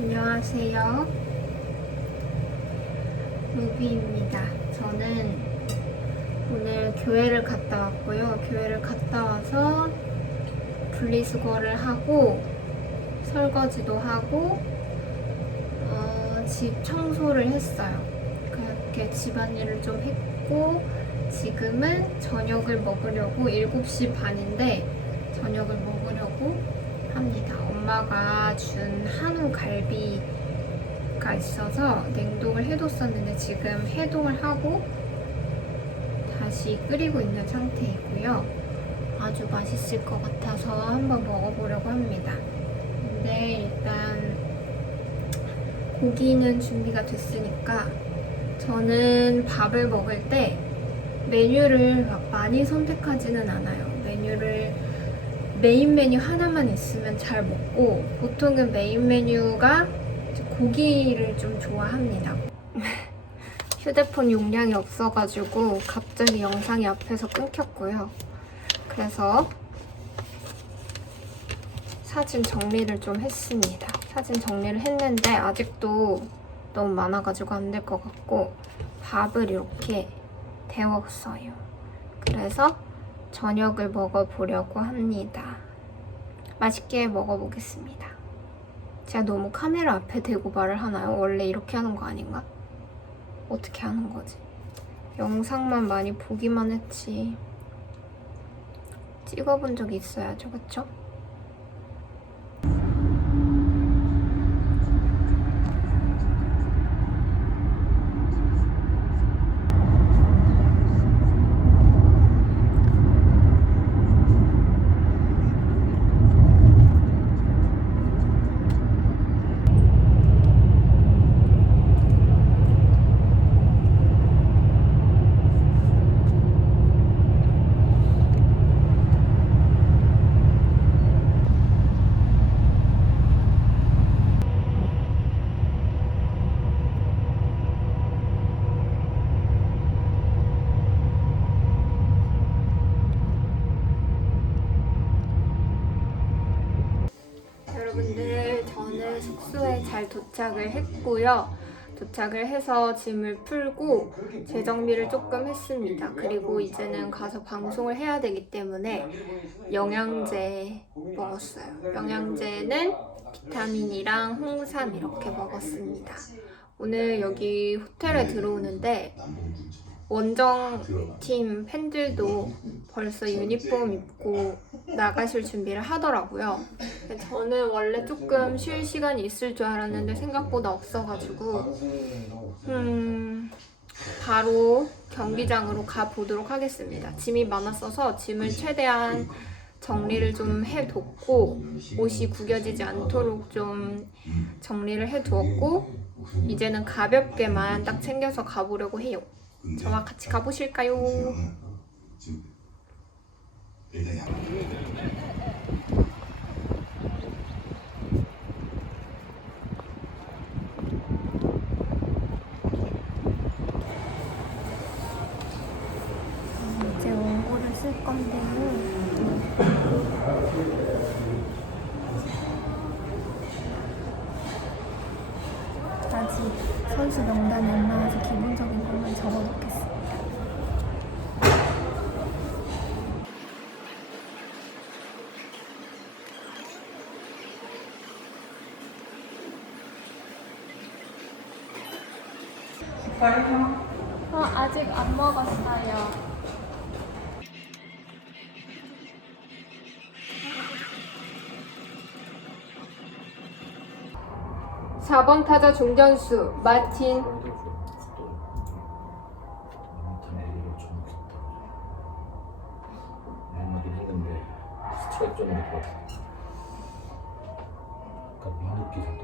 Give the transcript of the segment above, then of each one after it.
안녕하세요. 루비입니다. 저는 오늘 교회를 갔다 왔고요. 교회를 갔다 와서 분리수거를 하고 설거지도 하고 어, 집 청소를 했어요. 그렇게 집안일을 좀 했고 지금은 저녁을 먹으려고 7시 반인데 저녁을 먹으려고 합니다. 엄마가 준 한우 갈비가 있어서 냉동을 해뒀었는데 지금 해동을 하고 다시 끓이고 있는 상태이고요. 아주 맛있을 것 같아서 한번 먹어보려고 합니다. 근데 일단 고기는 준비가 됐으니까 저는 밥을 먹을 때 메뉴를 막 많이 선택하지는 않아요. 메인 메뉴 하나만 있으면 잘 먹고 보통은 메인 메뉴가 고기를 좀 좋아합니다. 휴대폰 용량이 없어가지고 갑자기 영상이 앞에서 끊겼고요. 그래서 사진 정리를 좀 했습니다. 사진 정리를 했는데 아직도 너무 많아가지고 안 될 것 같고 밥을 이렇게 데웠어요. 그래서 저녁을 먹어보려고 합니다. 맛있게 먹어보겠습니다. 제가 너무 카메라 앞에 대고 말을 하나요? 원래 이렇게 하는 거 아닌가? 어떻게 하는 거지? 영상만 많이 보기만 했지. 찍어본 적이 있어야죠, 그쵸? 여러분들 저는 숙소에 잘 도착을 했고요. 도착을 해서 짐을 풀고 재정비를 조금 했습니다. 그리고 이제는 가서 방송을 해야 되기 때문에 영양제 먹었어요. 영양제는 비타민이랑 홍삼 이렇게 먹었습니다. 오늘 여기 호텔에 들어오는데 원정 팀 팬들도 벌써 유니폼 입고 나가실 준비를 하더라고요. 저는 원래 조금 쉴 시간이 있을 줄 알았는데 생각보다 없어가지고 음 바로 경기장으로 가 보도록 하겠습니다. 짐이 많았어서 짐을 최대한 정리를 좀 해뒀고 옷이 구겨지지 않도록 좀 정리를 해두었고 이제는 가볍게만 딱 챙겨서 가보려고 해요. 저와 같이 가보실까요? 이제 원고를 쓸 건데요. 아직 선수 명단이 안 나와서 기본적인 것만 적어놓겠습니다. 어, 아직 안 먹었어요. 사번 타자 중견수 마틴 했는데 스트라이크 좀 될것 같아. 약간 윗느끼 정도.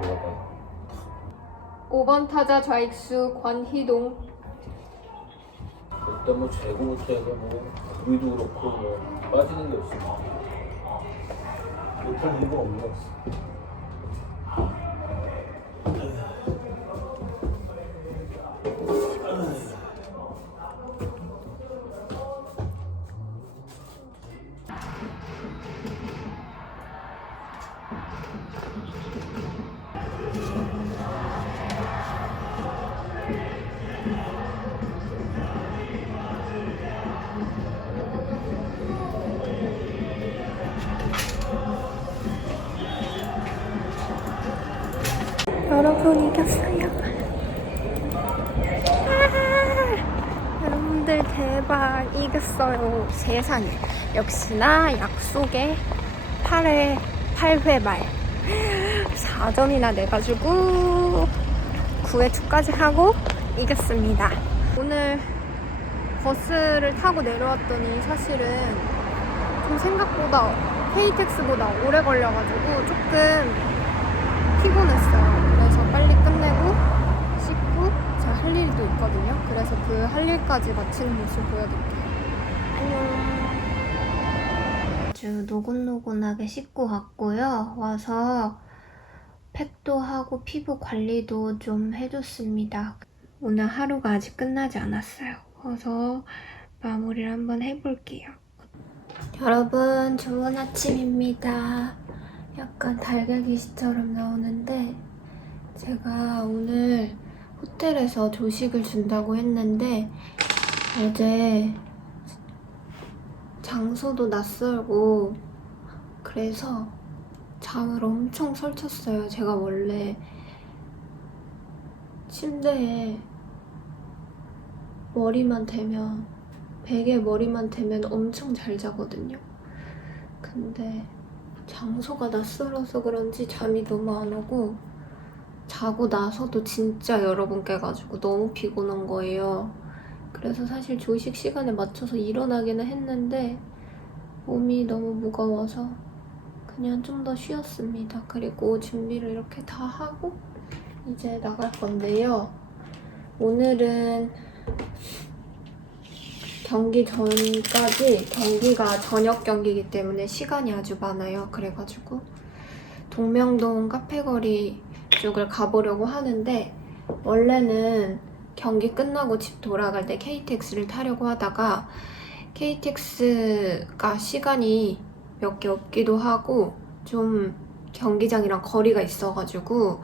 들어가다 5번 타자 좌익수 권희동 일단 뭐 재고부터 해서 뭐 구위도 그렇고 뭐 빠지는 게 없습니다. 못할 이유가 없는 것 같습니다. 여러분 이겼어요. 아, 여러분들 대박 이겼어요. 세상에 역시나 약속의 8회 8회 말 4점이나 내가지고 9회 초까지 하고 이겼습니다. 오늘 버스를 타고 내려왔더니 사실은 좀 생각보다 KTX보다 오래 걸려가지고 조금 피곤했어요. 그래서 빨리 끝내고 씻고 제가 할 일도 있거든요. 그래서 그 할 일까지 마치는 모습 보여드릴게요. 안녕. 아주 노곤노곤하게 씻고 왔고요. 와서 팩도 하고 피부 관리도 좀 해줬습니다. 오늘 하루가 아직 끝나지 않았어요. 그래서 마무리를 한번 해볼게요. 여러분, 좋은 아침입니다. 약간 달걀 기시처럼 나오는데 제가 오늘 호텔에서 조식을 준다고 했는데 어제 장소도 낯설고 그래서 잠을 엄청 설쳤어요. 제가 원래 침대에 머리만 대면 베개 머리만 대면 엄청 잘 자거든요. 근데 장소가 낯설어서 그런지 잠이 너무 안 오고 자고 나서도 진짜 여러 번 깨가지고 너무 피곤한 거예요. 그래서 사실 조식 시간에 맞춰서 일어나기는 했는데 몸이 너무 무거워서 그냥 좀 더 쉬었습니다. 그리고 준비를 이렇게 다 하고 이제 나갈 건데요. 오늘은 경기 전까지 경기가 저녁 경기이기 때문에 시간이 아주 많아요. 그래가지고 동명동 카페거리 쪽을 가보려고 하는데 원래는 경기 끝나고 집 돌아갈 때 KTX를 타려고 하다가 KTX가 시간이 몇 개 없기도 하고 좀 경기장이랑 거리가 있어가지고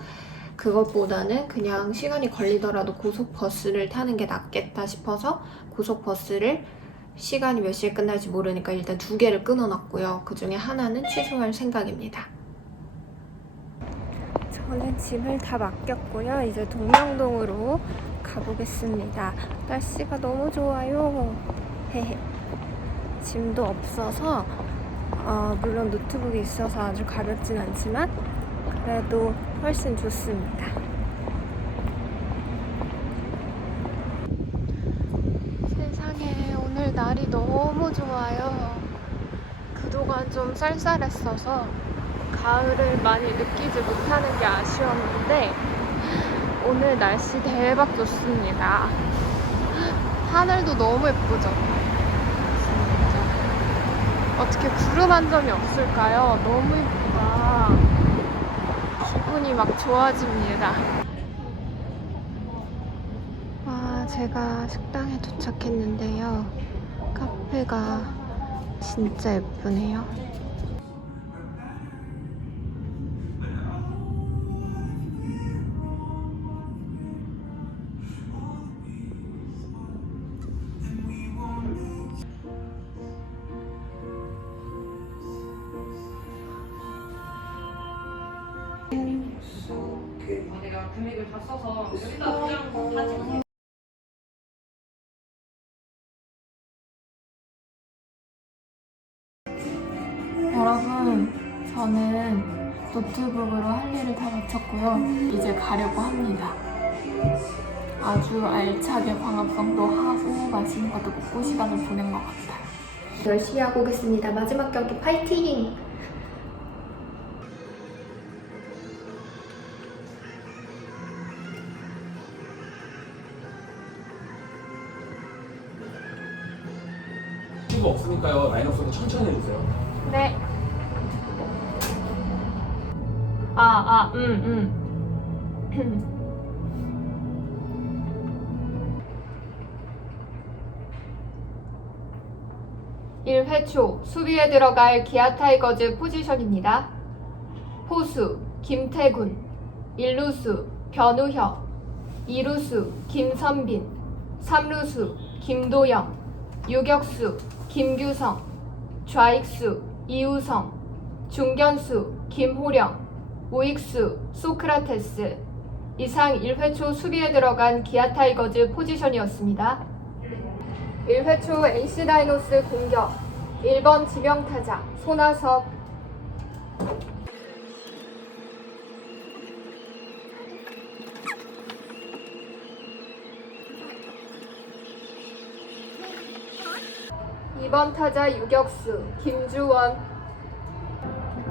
그것보다는 그냥 시간이 걸리더라도 고속버스를 타는 게 낫겠다 싶어서 고속버스를 시간이 몇 시에 끝날지 모르니까 일단 두 개를 끊어놨고요. 그 중에 하나는 취소할 생각입니다. 저는 짐을 다 맡겼고요. 이제 동명동으로 가보겠습니다. 날씨가 너무 좋아요. 짐도 없어서 어, 물론 노트북이 있어서 아주 가볍진 않지만 그래도 훨씬 좋습니다. 세상에 오늘 날이 너무 좋아요. 그동안 좀 쌀쌀했어서 가을을 많이 느끼지 못하는 게 아쉬웠는데 오늘 날씨 대박 좋습니다. 하늘도 너무 예쁘죠? 진짜. 어떻게 구름 한 점이 없을까요? 너무 예쁘다. 기분이 막 좋아집니다. 와, 제가 식당에 도착했는데요. 카페가 진짜 예쁘네요. 내가 금액을 다 써서 여기다 그냥 다 찍어. 여러분, 저는 노트북으로 할 일을 다 마쳤고요. 이제 가려고 합니다. 아주 알차게 광합성도 하고 맛있는 것도 먹고 시간을 보낸 것 같아요. 열심히 하고 오겠습니다. 마지막 경기 파이팅! 없으니까요. 라인업 소개 천천히 해주세요. 네. 아, 아, 음, 음. 1회 초 수비에 들어갈 기아 타이거즈 포지션입니다. 포수 김태군 1루수 변우혁 2루수 김선빈 3루수 김도영 유격수 김규성 좌익수 이우성 중견수 김호령 우익수 소크라테스. 이상 1회 초 수비에 들어간 기아 타이거즈 포지션이었습니다. 1회 초 NC 다이노스 공격. 1번 지명타자 손아섭 이번 타자 유격수 김주원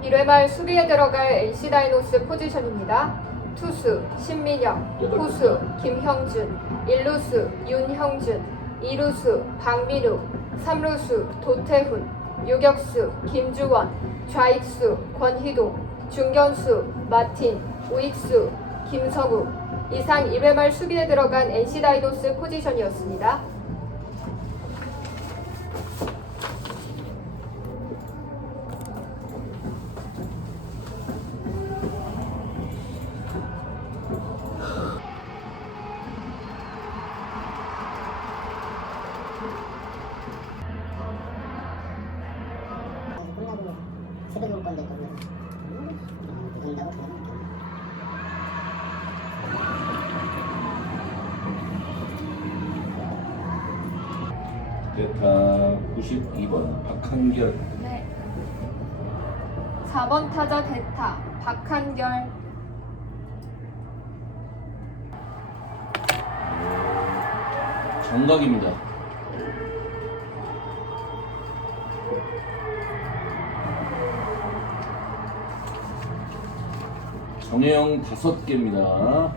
1회 말 수비에 들어갈 NC 다이노스 포지션입니다. 투수 신민혁, 호수 김형준, 1루수 윤형준, 2루수 박민우, 3루수 도태훈, 유격수 김주원, 좌익수 권희동, 중견수 마틴, 우익수 김성우 이상 1회 말 수비에 들어간 NC 다이노스 포지션이었습니다. 대타 92번 박한결 네. 4번 타자 대타 박한결 정각입니다. 정혜영 다섯 개입니다.